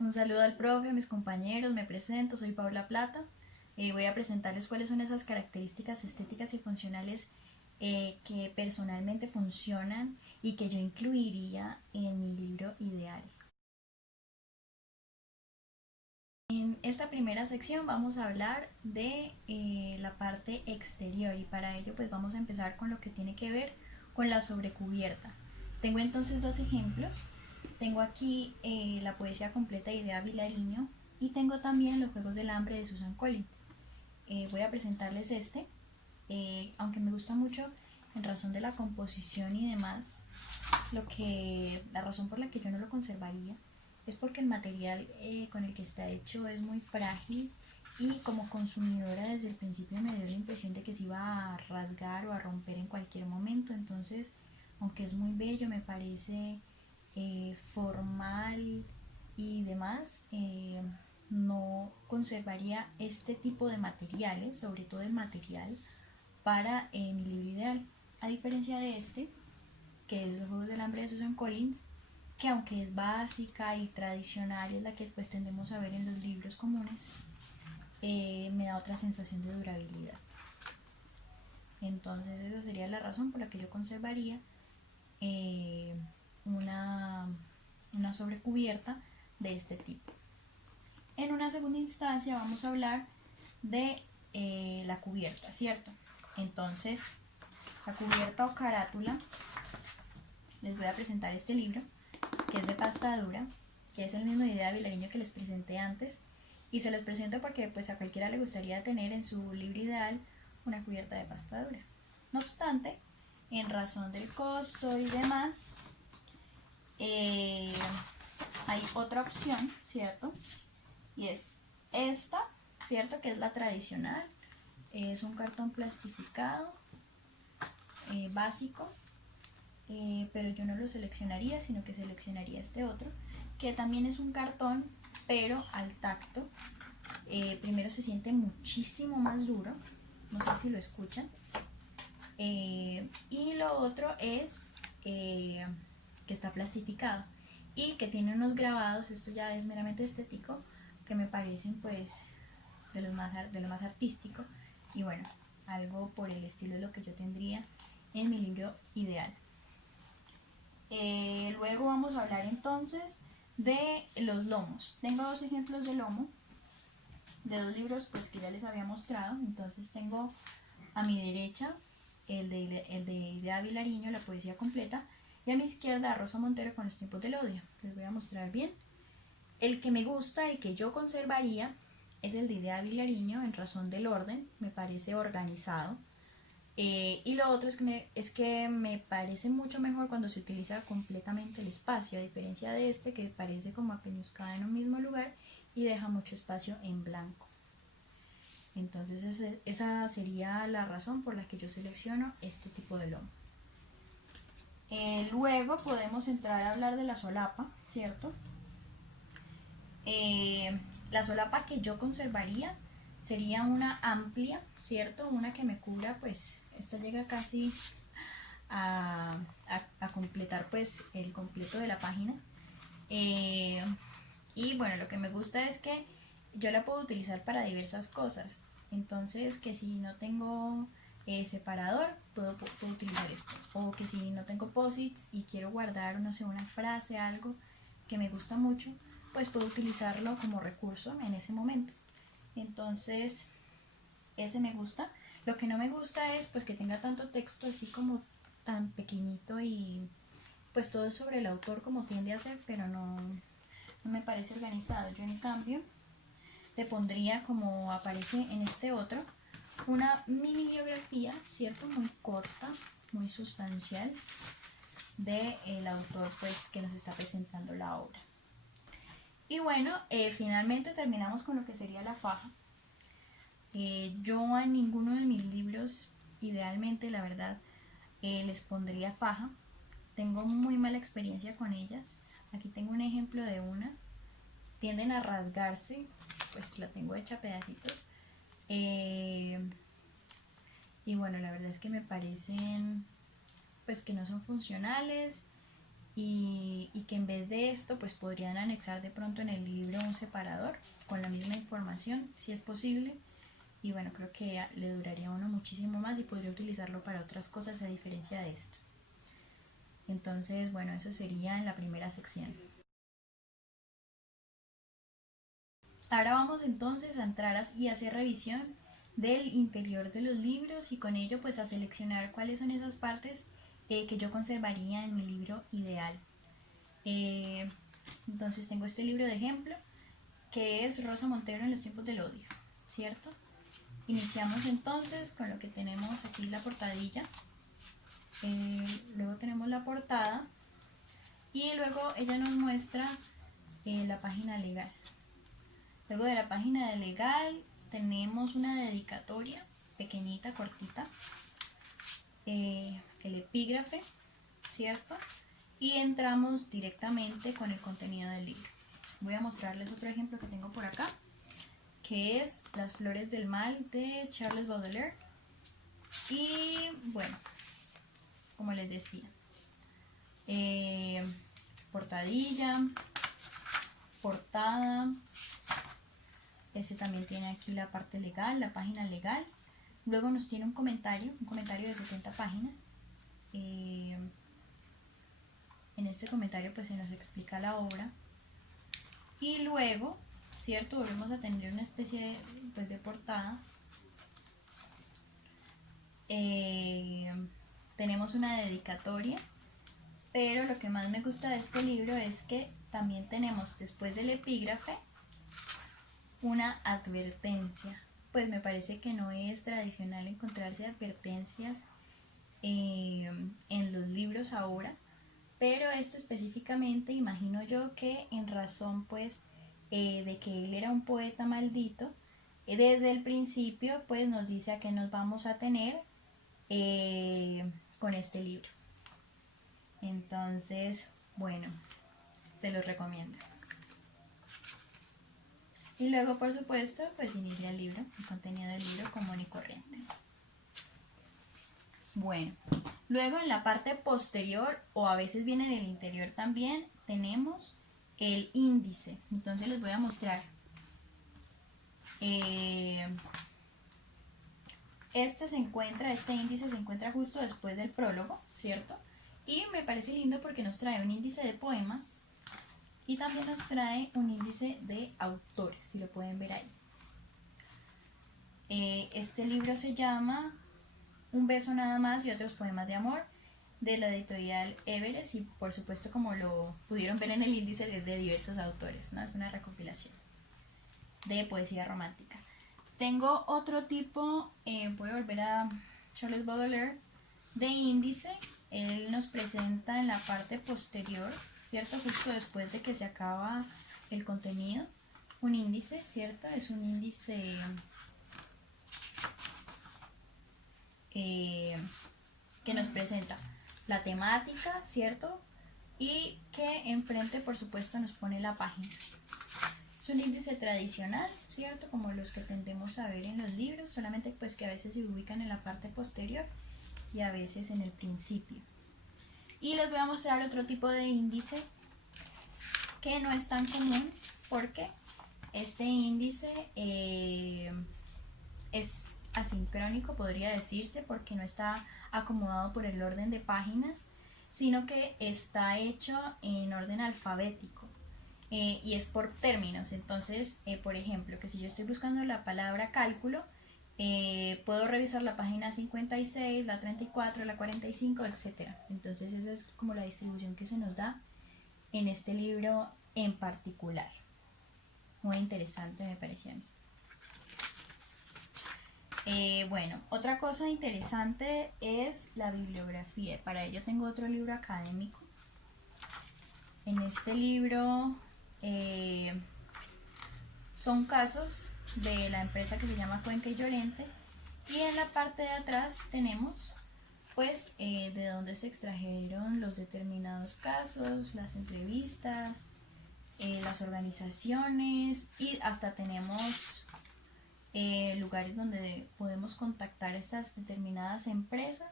Un saludo al profe, a mis compañeros, me presento, soy Paula Plata. Voy a presentarles cuáles son esas características estéticas y funcionales que personalmente funcionan y que yo incluiría en mi libro ideal. En esta primera sección vamos a hablar de la parte exterior y para ello pues vamos a empezar con lo que tiene que ver con la sobrecubierta. Tengo entonces dos ejemplos. Tengo aquí la poesía completa de Idea Vilariño y tengo también los Juegos del Hambre de Susan Collins. Voy a presentarles este, aunque me gusta mucho en razón de la composición y demás, la razón por la que yo no lo conservaría es porque el material con el que está hecho es muy frágil y como consumidora desde el principio me dio la impresión de que se iba a rasgar o a romper en cualquier momento. Entonces, aunque es muy bello, me parece formal y demás, no conservaría este tipo de materiales, sobre todo el material, para mi libro ideal. A diferencia de este, que es Los Juegos del Hambre de Susan Collins, que aunque es básica y tradicional, es la que pues tendemos a ver en los libros comunes, me da otra sensación de durabilidad. Entonces esa sería la razón por la que yo conservaría eh, una, una sobrecubierta de este tipo. En una segunda instancia vamos a hablar de la cubierta, ¿cierto? Entonces, la cubierta o carátula, les voy a presentar este libro, que es de pasta dura, que es el mismo Idea Vilariño que les presenté antes, y se los presento porque pues a cualquiera le gustaría tener en su libro ideal una cubierta de pasta dura. No obstante, en razón del costo y demás, hay otra opción, ¿cierto? Y es esta, ¿cierto? Que es la tradicional. Es un cartón plastificado, básico, pero yo no lo seleccionaría, sino que seleccionaría este otro, que también es un cartón, pero al tacto. Primero se siente muchísimo más duro, no sé si lo escuchan. Y lo otro es que está plastificado y que tiene unos grabados, esto ya es meramente estético, que me parecen pues de lo más artístico y bueno, algo por el estilo de lo que yo tendría en mi libro ideal. Luego vamos a hablar entonces de los lomos. Tengo dos ejemplos de lomo, de dos libros pues que ya les había mostrado. Entonces tengo a mi derecha el de Idea Vilariño, la poesía completa, y a mi izquierda a Rosa Montero con Los tiempos del odio. Les voy a mostrar bien. El que me gusta, el que yo conservaría, es el de Idea Vilariño en razón del orden, me parece organizado. Y lo otro es que me parece mucho mejor cuando se utiliza completamente el espacio, a diferencia de este que parece como apeñuscada en un mismo lugar y deja mucho espacio en blanco. Entonces esa sería la razón por la que yo selecciono este tipo de lomo. Luego podemos entrar a hablar de la solapa, ¿cierto? La solapa que yo conservaría sería una amplia, ¿cierto? Una que me cubra, pues, esta llega casi a completar pues el completo de la página. Y bueno, lo que me gusta es que yo la puedo utilizar para diversas cosas. Entonces, que si no tengo separador, puedo utilizar esto. O que si no tengo posits y quiero guardar, no sé, una frase, algo que me gusta mucho, pues puedo utilizarlo como recurso en ese momento. Entonces, ese me gusta. Lo que no me gusta es pues que tenga tanto texto así como tan pequeñito y pues todo es sobre el autor como tiende a ser, pero no me parece organizado. Yo en cambio te pondría como aparece en este otro una mini biografía, ¿cierto? Muy corta, muy sustancial del autor pues que nos está presentando la obra. Y bueno, finalmente terminamos con lo que sería la faja. Yo a ninguno de mis libros, idealmente la verdad, les pondría faja. Tengo muy mala experiencia con ellas. Aquí tengo un ejemplo de una. Tienden a rasgarse, pues la tengo hecha a pedacitos. Y bueno, la verdad es que me parecen pues que no son funcionales y que en vez de esto pues podrían anexar de pronto en el libro un separador con la misma información si es posible. Y bueno, creo que le duraría a uno muchísimo más y podría utilizarlo para otras cosas a diferencia de esto. Entonces, bueno, eso sería en la primera sección. Ahora vamos entonces a entrar y hacer revisión del interior de los libros y con ello pues a seleccionar cuáles son esas partes que yo conservaría en mi libro ideal. Entonces tengo este libro de ejemplo que es Rosa Montero en los tiempos del odio, ¿cierto? Iniciamos entonces con lo que tenemos aquí, la portadilla. Luego tenemos la portada y luego ella nos muestra la página legal. Luego de la página de legal tenemos una dedicatoria pequeñita, cortita, el epígrafe, ¿cierto? Y entramos directamente con el contenido del libro. Voy a mostrarles otro ejemplo que tengo por acá, que es Las flores del mal de Charles Baudelaire. Y bueno, como les decía, portadilla, portada. Este también tiene aquí la parte legal, la página legal. Luego nos tiene un comentario de 70 páginas. En este comentario pues se nos explica la obra. Y luego, ¿cierto? Volvemos a tener una especie de, pues, de portada. Tenemos una dedicatoria, pero lo que más me gusta de este libro es que también tenemos después del epígrafe una advertencia. Pues me parece que no es tradicional encontrarse advertencias en los libros ahora, pero esto específicamente imagino yo que en razón pues de que él era un poeta maldito, desde el principio pues nos dice a qué nos vamos a tener con este libro. Entonces, bueno, se los recomiendo. Y luego, por supuesto, pues inicia el libro, el contenido del libro común y corriente. Bueno, luego en la parte posterior, o a veces viene en el interior también, tenemos el índice. Entonces les voy a mostrar. Este índice se encuentra justo después del prólogo, ¿cierto? Y me parece lindo porque nos trae un índice de poemas y también nos trae un índice de autores, si lo pueden ver ahí. Este libro se llama Un beso nada más y otros poemas de amor, de la editorial Everest, y por supuesto, como lo pudieron ver en el índice, es de diversos autores, ¿no? Es una recopilación de poesía romántica. Tengo otro tipo, voy a volver a Charles Baudelaire, de índice. Él nos presenta en la parte posterior, ¿cierto? Justo después de que se acaba el contenido, un índice, ¿cierto? Es un índice que nos presenta la temática, ¿cierto? Y que enfrente, por supuesto, nos pone la página. Es un índice tradicional, ¿cierto? Como los que tendemos a ver en los libros, solamente pues que a veces se ubican en la parte posterior y a veces en el principio. Y les voy a mostrar otro tipo de índice que no es tan común, porque este índice es asincrónico, podría decirse, porque no está acomodado por el orden de páginas, sino que está hecho en orden alfabético. Y es por términos. Entonces, por ejemplo, que si yo estoy buscando la palabra cálculo, puedo revisar la página 56, la 34, la 45, etc. Entonces esa es como la distribución que se nos da en este libro en particular. Muy interesante me pareció a mí. Bueno, otra cosa interesante es la bibliografía. Para ello tengo otro libro académico. En este libro son casos de la empresa que se llama Cuenca y Llorente, y en la parte de atrás tenemos pues de dónde se extrajeron los determinados casos, las entrevistas, las organizaciones, y hasta tenemos lugares donde podemos contactar estas determinadas empresas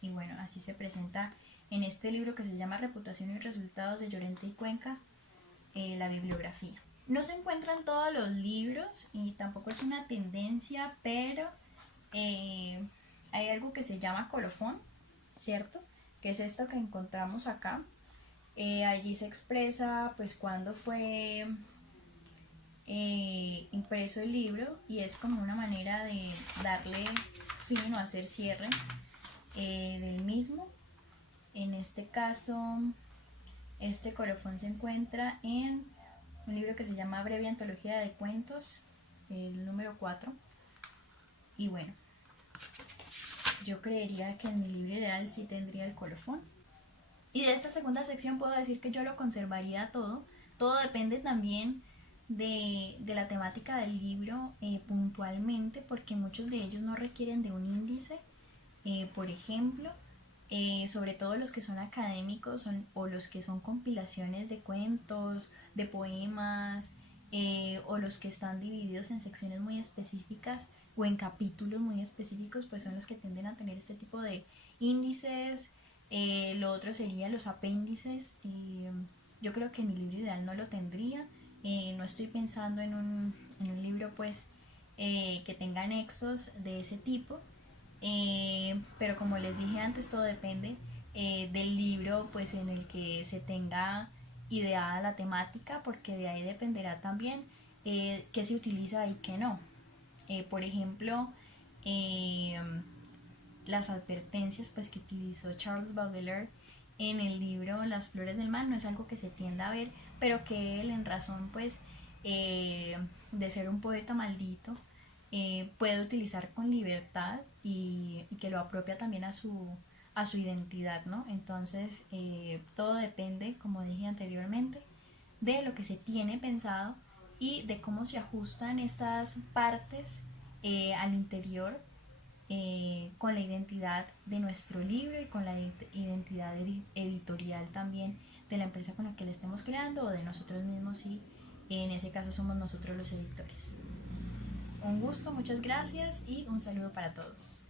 Y bueno, así se presenta en este libro que se llama Reputación y Resultados de Llorente y Cuenca, la bibliografía. No se encuentran todos los libros y tampoco es una tendencia, pero hay algo que se llama colofón, ¿cierto? Que es esto que encontramos acá. Allí se expresa pues cuándo fue impreso el libro y es como una manera de darle fin o hacer cierre del mismo. En este caso, este colofón se encuentra en un libro que se llama Breve Antología de Cuentos, el número 4. Y bueno, yo creería que en mi libro ideal sí tendría el colofón. Y de esta segunda sección puedo decir que yo lo conservaría todo. Todo depende también de la temática del libro puntualmente, porque muchos de ellos no requieren de un índice. Por ejemplo, sobre todo los que son académicos o los que son compilaciones de cuentos, de poemas, o los que están divididos en secciones muy específicas o en capítulos muy específicos, pues son los que tienden a tener este tipo de índices. Lo otro sería los apéndices. Yo creo que mi libro ideal no lo tendría. No estoy pensando en un libro pues que tenga anexos de ese tipo. Pero como les dije antes, todo depende del libro pues en el que se tenga ideada la temática, porque de ahí dependerá también qué se utiliza y qué no. Por ejemplo, eh, las advertencias pues que utilizó Charles Baudelaire en el libro Las Flores del Mal no es algo que se tienda a ver, pero que él, en razón pues de ser un poeta maldito, puede utilizar con libertad y que lo apropia también a su identidad, ¿no? Entonces todo depende, como dije anteriormente, de lo que se tiene pensado y de cómo se ajustan estas partes al interior, con la identidad de nuestro libro y con la identidad editorial también de la empresa con la que le estemos creando, o de nosotros mismos si en ese caso somos nosotros los editores. Un gusto, muchas gracias y un saludo para todos.